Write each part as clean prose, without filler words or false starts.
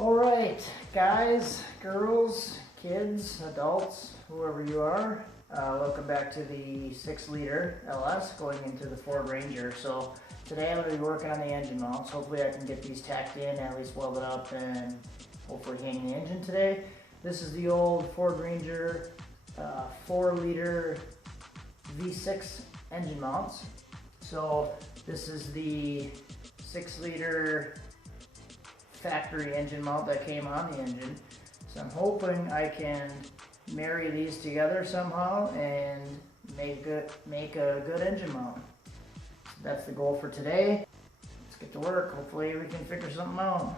All right, guys, girls, kids, adults, whoever you are, welcome back to the 6-liter LS going into the Ford Ranger. So today I'm going to be working on the engine mounts. Hopefully I can get these tacked in, at least welded up, and hopefully hang the engine today. This is the old Ford Ranger 4-liter V6 engine mounts. So this is the 6-liter factory engine mount that came on the engine. So I'm hoping I can marry these together somehow and make a good engine mount. That's the goal for today. Let's get to work. Hopefully we can figure something out.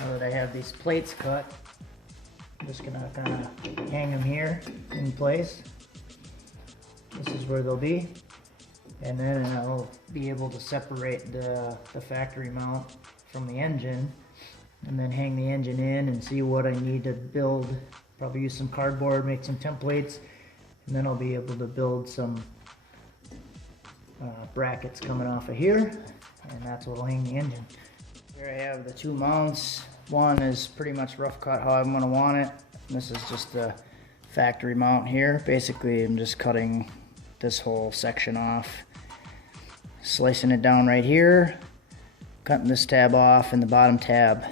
Now that I have these plates cut, I'm just gonna kind of hang them here in place. This is where they'll be. And then I'll be able to separate the factory mount from the engine, and then hang the engine in and see what I need to build. Probably use some cardboard, make some templates, and then I'll be able to build some brackets coming off of here, and that's what'll hang the engine. Here I have the two mounts. One is pretty much rough cut how I'm going to want it. And this is just the factory mount here. Basically, I'm just cutting this whole section off, slicing it down right here, cutting this tab off and the bottom tab.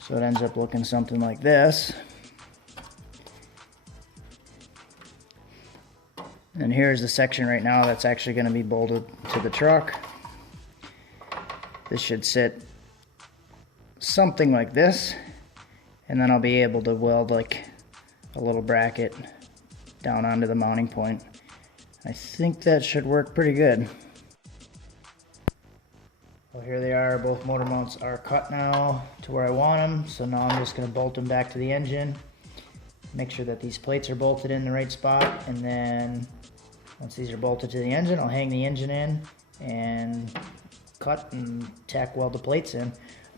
So it ends up looking something like this. And here's the section right now that's actually going to be bolted to the truck. This should sit something like this, and then I'll be able to weld like a little bracket down onto the mounting point. I think that should work pretty good. Well, here they are. Both motor mounts are cut now to where I want them, so now I'm just going to bolt them back to the engine, make sure that these plates are bolted in the right spot, and then once these are bolted to the engine, I'll hang the engine in and cut and tack weld the plates in.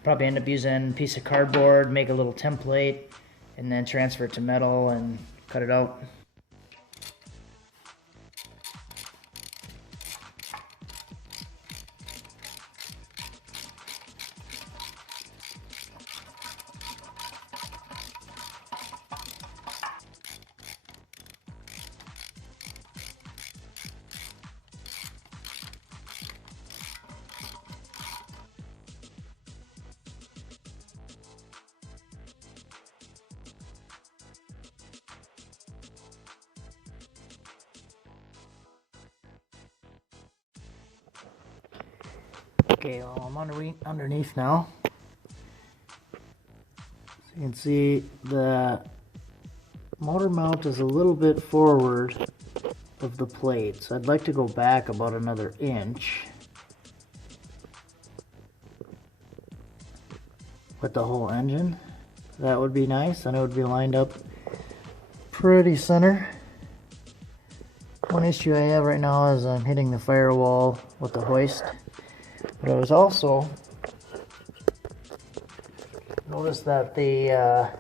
Probably end up using a piece of cardboard, make a little template, and then transfer it to metal and cut it out. Okay, well, I'm underneath now. So you can see the motor mount is a little bit forward of the plate, so I'd like to go back about another inch with the whole engine. That would be nice, and it would be lined up pretty center. One issue I have right now is I'm hitting the firewall with the hoist. But I was also noticed that the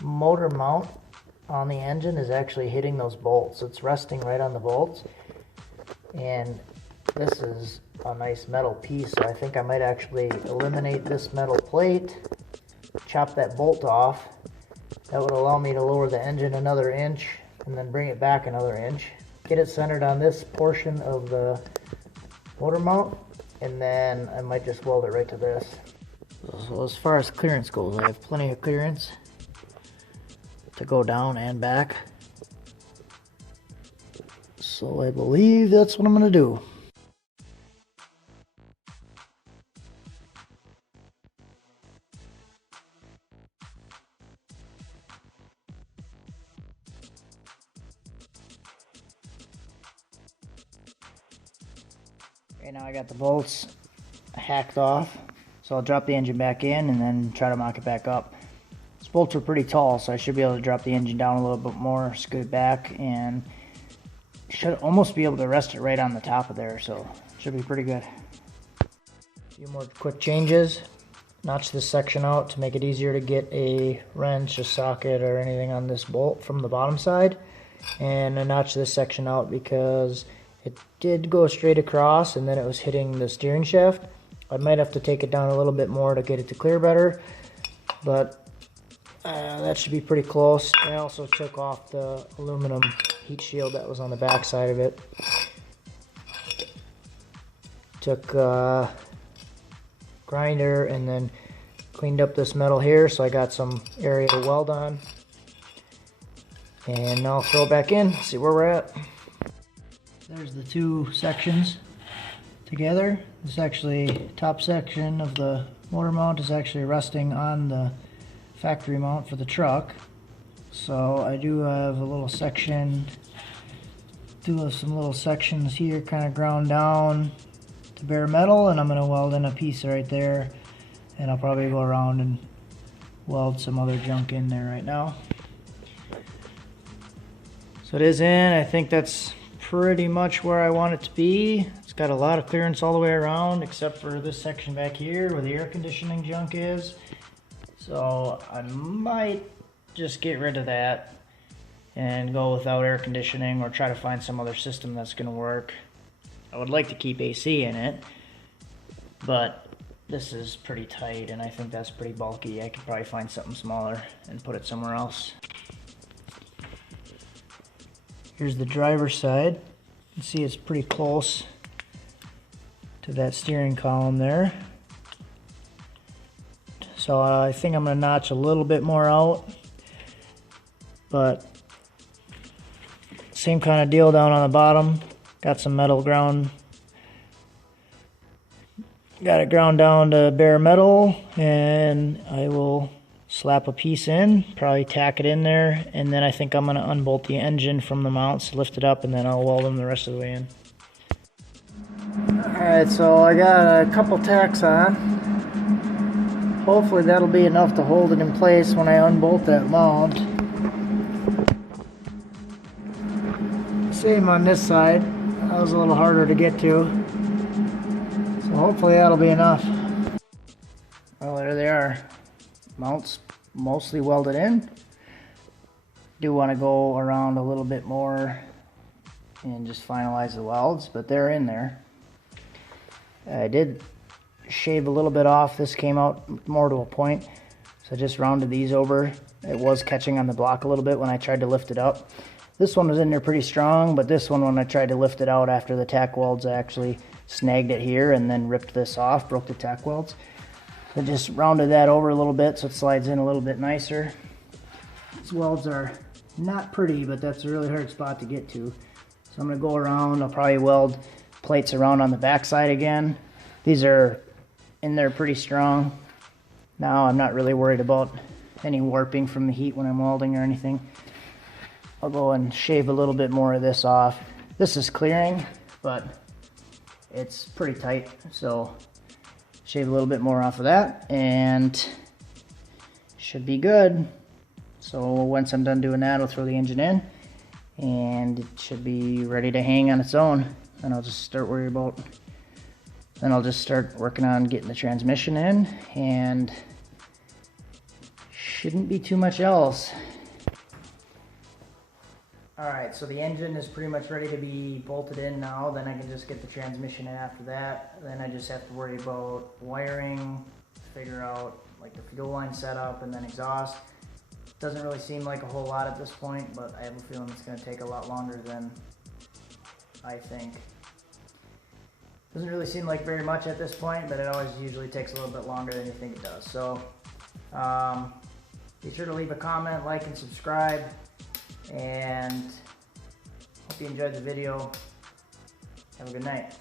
motor mount on the engine is actually hitting those bolts. It's resting right on the bolts, and this is a nice metal piece, so I think I might actually eliminate this metal plate, chop that bolt off. That would allow me to lower the engine another inch and then bring it back another inch, get it centered on this portion of the motor mount, and then I might just weld it right to this. So as far as clearance goes, I have plenty of clearance to go down and back. So I believe that's what I'm going to do. Okay, now I got the bolts hacked off, so I'll drop the engine back in and then try to mock it back up. These bolts are pretty tall, so I should be able to drop the engine down a little bit more, scoot it back, and should almost be able to rest it right on the top of there, so it should be pretty good. A few more quick changes. Notch this section out to make it easier to get a wrench, a socket, or anything on this bolt from the bottom side. And I notched this section out because it did go straight across and then it was hitting the steering shaft. I might have to take it down a little bit more to get it to clear better, but that should be pretty close. I also took off the aluminum heat shield that was on the back side of it. Took grinder and then cleaned up this metal here, so I got some area to weld on. And now I'll throw it back in, see where we're at. There's the two sections together. This actually, top section of the motor mount is actually resting on the factory mount for the truck. So I do have a little section, some little sections here kind of ground down to bare metal, and I'm going to weld in a piece right there, and I'll probably go around and weld some other junk in there right now. So it is in. I think that's pretty much where I want it to be. It's got a lot of clearance all the way around except for this section back here where the air conditioning junk is. So I might just get rid of that and go without air conditioning, or try to find some other system that's going to work. I would like to keep AC in it, but this is pretty tight and I think that's pretty bulky. I could probably find something smaller and put it somewhere else. Here's the driver's side. You can see it's pretty close to that steering column there. So I think I'm going to notch a little bit more out, but same kind of deal down on the bottom. Got some metal ground. Got it ground down to bare metal, and I will slap a piece in, probably tack it in there, and then I think I'm going to unbolt the engine from the mounts, lift it up, and then I'll weld them the rest of the way in. Alright, so I got a couple tacks on. Hopefully that'll be enough to hold it in place when I unbolt that mount. Same on this side. That was a little harder to get to. So hopefully that'll be enough. Well, there they are. Mounts mostly welded in. Do want to go around a little bit more and just finalize the welds, but they're in there. I did shave a little bit off. This came out more to a point, so I just rounded these over. It was catching on the block a little bit when I tried to lift it up. This one was in there pretty strong, but this one, when I tried to lift it out after the tack welds, I actually snagged it here and then ripped this off, broke the tack welds. I just rounded that over a little bit so it slides in a little bit nicer. These welds are not pretty, but that's a really hard spot to get to. So I'm going to go around. I'll probably weld plates around on the back side again. These are in there pretty strong. Now I'm not really worried about any warping from the heat when I'm welding or anything. I'll go and shave a little bit more of this off. This is clearing, but it's pretty tight, so shave a little bit more off of that and should be good. So once I'm done doing that, I'll throw the engine in and it should be ready to hang on its own. Then I'll just start working on getting the transmission in, and shouldn't be too much else. Alright, so the engine is pretty much ready to be bolted in now. Then I can just get the transmission in after that. Then I just have to worry about wiring, figure out like the fuel line setup, and then exhaust. Doesn't really seem like a whole lot at this point, but I have a feeling it's going to take a lot longer than I think. Doesn't really seem like very much at this point, but it always usually takes a little bit longer than you think it does. So be sure to leave a comment, like, and subscribe, and Hope you enjoyed the video. Have a good night.